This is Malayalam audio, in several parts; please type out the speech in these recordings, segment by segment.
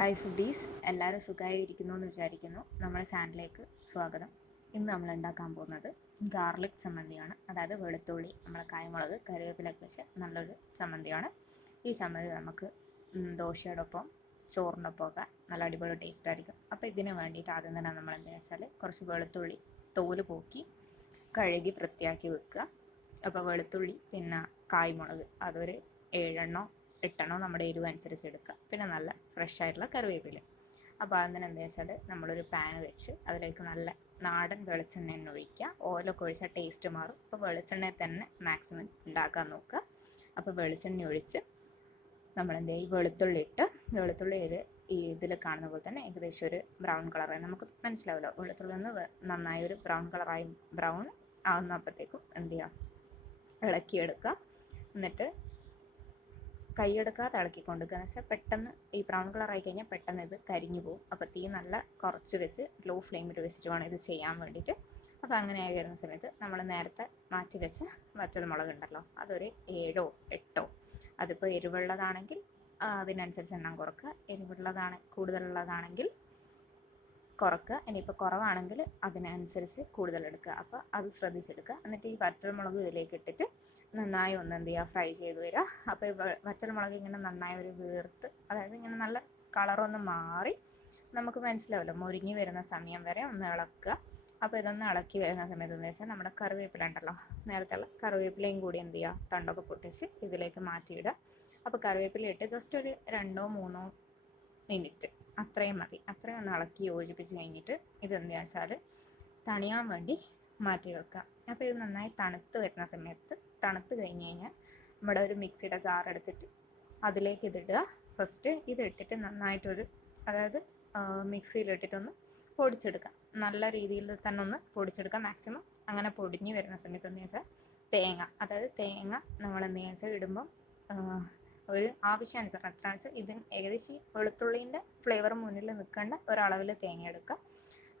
ഹായ് ഫുഡീസ്, എല്ലാവരും സുഖമായിരിക്കുന്നു എന്ന് വിചാരിക്കുന്നു. നമ്മുടെ ചാനലിലേക്ക് സ്വാഗതം. ഇന്ന് നമ്മൾ ഉണ്ടാക്കാൻ പോകുന്നത് ഗാർലിക് ചമ്മന്തിയാണ്. അതായത് വെളുത്തുള്ളി, നമ്മളെ കായമുളക്, കറിവേപ്പിലൊക്കെ വെച്ച് നല്ലൊരു ചമ്മന്തിയാണ്. ഈ ചമ്മന്തി നമുക്ക് ദോശയുടെ ഒപ്പം ചോറിനൊപ്പം ഒക്കെ നല്ല അടിപൊളി ടേസ്റ്റ് ആയിരിക്കും. അപ്പോൾ ഇതിന് വേണ്ടിയിട്ട് ആദ്യം തന്നെ നമ്മൾ എന്താ വെച്ചാൽ കുറച്ച് വെളുത്തുള്ളി തോല് പോക്കി കഴുകി വൃത്തിയാക്കി വെക്കുക. അപ്പോൾ വെളുത്തുള്ളി പിന്നെ കായ്മുളക് അതൊരു 7 8 നമ്മുടെ എരിവ് അനുസരിച്ച് എടുക്കുക. പിന്നെ നല്ല ഫ്രഷ് ആയിട്ടുള്ള കറിവേപ്പില. അപ്പോൾ അതിന് എന്താ വെച്ചാൽ നമ്മളൊരു പാൻ വെച്ച് അതിലേക്ക് നല്ല നാടൻ വെളിച്ചെണ്ണ ഒഴിക്കുക. ഓയിലൊക്കെ ഒഴിച്ചാൽ ടേസ്റ്റ് മാറും. അപ്പോൾ വെളിച്ചെണ്ണയിൽ തന്നെ മാക്സിമം ഉണ്ടാക്കാൻ നോക്കുക. അപ്പോൾ വെളിച്ചെണ്ണ ഒഴിച്ച് നമ്മളെന്താ ഈ വെളുത്തുള്ളി ഇട്ട് വെളുത്തുള്ളി ഇതിൽ കാണുന്ന പോലെ തന്നെ ഏകദേശം ഒരു ബ്രൗൺ കളറായി നമുക്ക് മനസ്സിലാവുമല്ലോ. വെളുത്തുള്ളി ഒന്ന് നന്നായി ഒരു ബ്രൗൺ ആകുന്നപ്പോഴത്തേക്കും എന്ത് ചെയ്യുക, ഇളക്കിയെടുക്കുക. എന്നിട്ട് കൈയെടുക്കാതെ ഇളക്കിക്കൊണ്ടിരിക്കുക. എന്ന് വെച്ചാൽ പെട്ടെന്ന് ഈ ബ്രൗൺ കളറായി കഴിഞ്ഞാൽ പെട്ടെന്ന് ഇത് കരിഞ്ഞു പോകും. അപ്പോൾ തീ നല്ല കുറച്ച് വെച്ച് ലോ ഫ്ലെയിമിൽ വെച്ചിട്ട് വേണം ഇത് ചെയ്യാൻ വേണ്ടിയിട്ട്. അപ്പോൾ അങ്ങനെ ആയി വരുന്ന സമയത്ത് നമ്മൾ നേരത്തെ മാറ്റി വെച്ച വറ്റൽമുളക് ഉണ്ടല്ലോ, അതൊരു 7 8 അതിപ്പോൾ എരിവുള്ളതാണെങ്കിൽ അതിനനുസരിച്ച് എണ്ണം കുറക്കുക, കൂടുതലുള്ളതാണെങ്കിൽ കുറക്കുക. ഇനിയിപ്പോൾ കുറവാണെങ്കിൽ അതിനനുസരിച്ച് കൂടുതൽ എടുക്കുക. അപ്പോൾ അത് ശ്രദ്ധിച്ചെടുക്കുക. എന്നിട്ട് ഈ വറ്റൽമുളക് ഇതിലേക്ക് ഇട്ടിട്ട് നന്നായി ഒന്ന് എന്ത് ചെയ്യുക, ഫ്രൈ ചെയ്ത് വരിക. അപ്പോൾ ഈ വറ്റൽമുളക് ഇങ്ങനെ നന്നായി ഒരു വീർത്ത്, അതായത് ഇങ്ങനെ നല്ല കളറൊന്ന് മാറി നമുക്ക് മനസ്സിലാവില്ല, മുരിഞ്ഞ് വരുന്ന സമയം വരെ ഒന്ന് ഇളക്കുക. അപ്പോൾ ഇതൊന്ന് ഇളക്കി വരുന്ന സമയത്ത് എന്ന് വെച്ചാൽ നമ്മുടെ കറിവേപ്പില ഉണ്ടല്ലോ, നേരത്തെ ഉള്ള കറിവേപ്പിലയും കൂടി എന്ത് ചെയ്യുക, തണ്ടൊക്കെ പൊട്ടിച്ച് ഇതിലേക്ക് മാറ്റിയിടുക. അപ്പോൾ കറിവേപ്പില ഇട്ട് ജസ്റ്റ് ഒരു 2 3 മിനിറ്റ് അത്രയും മതി. അത്രയും ഒന്ന് ഇളക്കി യോജിപ്പിച്ച് കഴിഞ്ഞിട്ട് ഇതെന്താ വെച്ചാൽ തണിയാൻ വേണ്ടി മാറ്റി വെക്കുക. അപ്പോൾ ഇത് നന്നായി തണുത്ത് വരുന്ന സമയത്ത്, തണുത്ത് കഴിഞ്ഞ് കഴിഞ്ഞാൽ നമ്മുടെ ഒരു മിക്സിയുടെ ജാർ എടുത്തിട്ട് അതിലേക്ക് ഇതിടുക. ഫസ്റ്റ് ഇതിട്ടിട്ട് നന്നായിട്ടൊരു, അതായത് മിക്സിയിലിട്ടിട്ടൊന്ന് പൊടിച്ചെടുക്കുക. നല്ല രീതിയിൽ തന്നെ ഒന്ന് പൊടിച്ചെടുക്കുക മാക്സിമം. അങ്ങനെ പൊടിഞ്ഞ് വരുന്ന സമയത്ത് എന്താ വെച്ചാൽ തേങ്ങ നമ്മൾ എന്താ വെച്ചാൽ ഇടുമ്പം ഒരു ആവശ്യാനുസരണം എത്രയാണെന്ന് വെച്ചാൽ ഇതിന് ഏകദേശം വെളുത്തുള്ളീൻ്റെ ഫ്ലേവർ മുന്നിൽ നിൽക്കേണ്ട ഒരളവിൽ തേങ്ങ എടുക്കുക.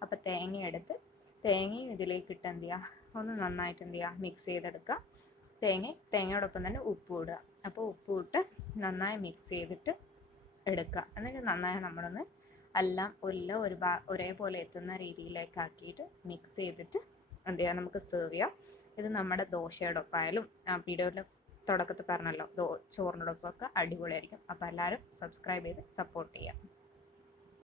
അപ്പോൾ തേങ്ങയും ഇതിലേക്ക് ഇട്ട് എന്ത് ചെയ്യുക, ഒന്ന് നന്നായിട്ട് എന്ത് ചെയ്യുക, മിക്സ് ചെയ്തെടുക്കുക. തേങ്ങയോടൊപ്പം തന്നെ ഉപ്പ് ഇടുക. അപ്പോൾ ഉപ്പ് ഇട്ട് നന്നായി മിക്സ് ചെയ്തിട്ട് എടുക്കുക. എന്നിട്ട് നന്നായി നമ്മളൊന്ന് എല്ലാം ഒരേപോലെ എത്തുന്ന രീതിയിലേക്കാക്കിയിട്ട് മിക്സ് ചെയ്തിട്ട് എന്ത് ചെയ്യുക, നമുക്ക് സെർവ് ചെയ്യാം. ഇത് നമ്മുടെ ദോശയോടൊപ്പമായാലും വീഡിയോയിൽ തുടക്കത്തിൽ പറഞ്ഞല്ലോ, ചോറിനോടൊപ്പമൊക്കെ അടിപൊളിയായിരിക്കും. അപ്പോൾ എല്ലാവരും സബ്സ്ക്രൈബ് ചെയ്ത് സപ്പോർട്ട് ചെയ്യുക.